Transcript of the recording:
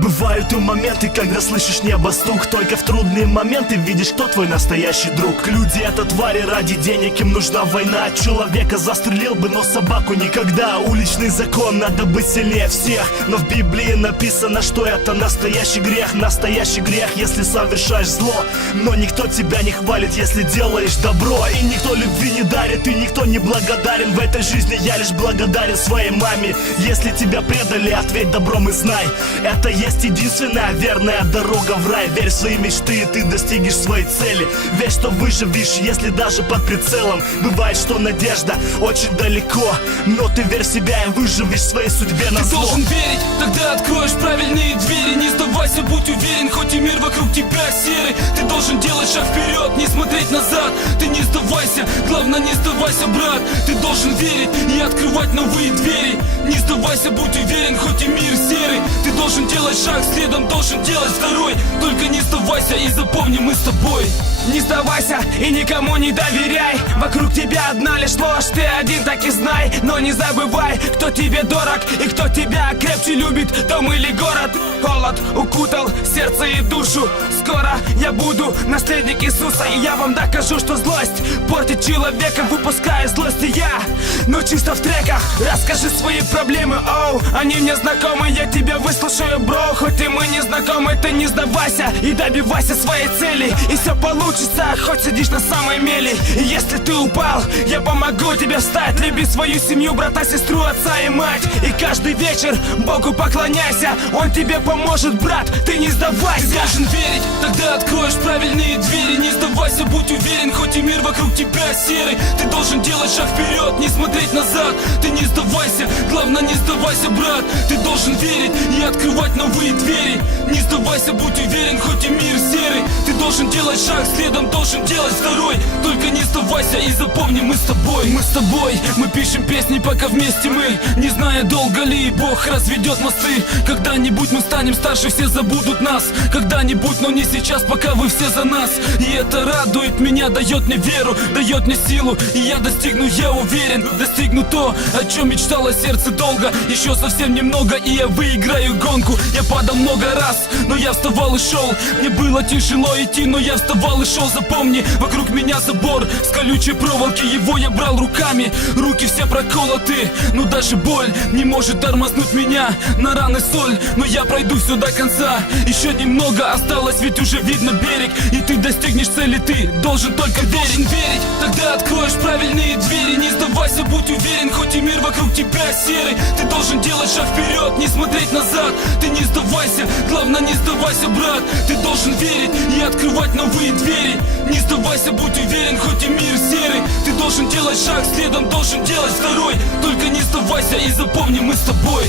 Бывают и моменты, когда слышишь небо стук. Только в трудные моменты видишь, кто твой настоящий друг. Люди — это твари, ради денег им нужна война. Человека застрелил бы, но собаку никогда. Уличный закон, надо быть сильнее всех. Но в Библии написано, что это настоящий грех. Настоящий грех, если совершаешь зло. Но никто тебя не хвалит, если делаешь добро. И никто любви не дарит, и никто не благодарен. В этой жизни я лишь благодарен своей маме. Если тебя предали, ответь добром и знай, это есть единственная верная дорога в рай. Верь в свои мечты, и ты достигнешь своей цели. Верь, что выживешь, если даже под прицелом. Бывает, что надежда очень далеко, но ты верь в себя и выживешь в своей судьбе на зло. Ты должен верить, тогда откроешь правильные двери. Не сдавайся, будь уверен, хоть и мир вокруг тебя серый. Ты должен делать шаг вперед, не смотреть назад. Ты не сдавайся, главное не сдавайся, брат. Ты должен верить и открывать новые двери. Не сдавайся, будь уверен, хоть и мир серый. Ты должен делать шаг, следом должен делать второй. Только не сдавайся и запомни, мы с тобой. Не сдавайся и никому не доверяй. Вокруг тебя одна лишь ложь, ты один так и знай. Но не забывай, кто тебе дорог и кто тебя крепче любит, дом или город. Холод укутал сердце и душу. Скоро я буду наследник Иисуса, и я вам докажу, что злость портит человека, выпуская злость и я. Но чисто в треках расскажи свои проблемы, оу. Они мне знакомы, я тебя выслушаю, бро. Хоть и мы не знакомы, ты не сдавайся и добивайся своей цели, и все получится, хоть сидишь на самой мели. И если ты упал, я помогу тебе встать. Люби свою семью, брата, сестру, отца и мать. И каждый вечер Богу поклоняйся, Он тебе поможет, брат, ты не сдавайся. Ты должен верить, тогда откроешь правильные двери. Не сдавайся, будь уверен, хоть и мир вокруг тебя серый. Ты должен делать шаг вперед, не смотреть назад. Ты не сдавайся, главное не сдавайся, брат. Ты должен верить и открывать новые двери. Не сдавайся, будь уверен, хоть и мир серый. Ты должен делать шаг, следом должен делать второй. Только не сдавайся и запомни, мы с тобой. Мы с тобой, мы пишем песни, пока вместе мы. Не зная, долго ли Бог разведет мосты. Когда-нибудь мы станем старше, все забудут нас. Когда-нибудь, но не сейчас, пока вы все за нас. И это радует меня, дает мне веру, дает мне силу. И я достигну, я уверен, достигну то, о чем мечтало сердце долго. Еще совсем немного, и я выиграю гонку. Я падал много раз, но я вставал и шел. Мне было тяжело идти, но я вставал и шел. Запомни, вокруг меня забор с колючей проволоки, его я брал руками. Руки все проколоты, но даже боль не может тормознуть меня. На раны соль, но я пройду все до конца. Еще немного осталось, ведь уже видно берег. И ты достигнешь цели, ты должен только верить. Должен верить, тогда откроешь правильные двери. Не сдавайся, будь уверен, хоть и мир вокруг тебя серый. Ты должен делать шаг вперед, не смотреть назад. Ты не сдавайся, главное не сдавайся, брат. Ты должен верить и открывать новые двери. Не сдавайся, будь уверен, хоть и мир серый. Ты должен делать шаг, следом должен делать второй. Только не сдавайся и запомни, мы с тобой.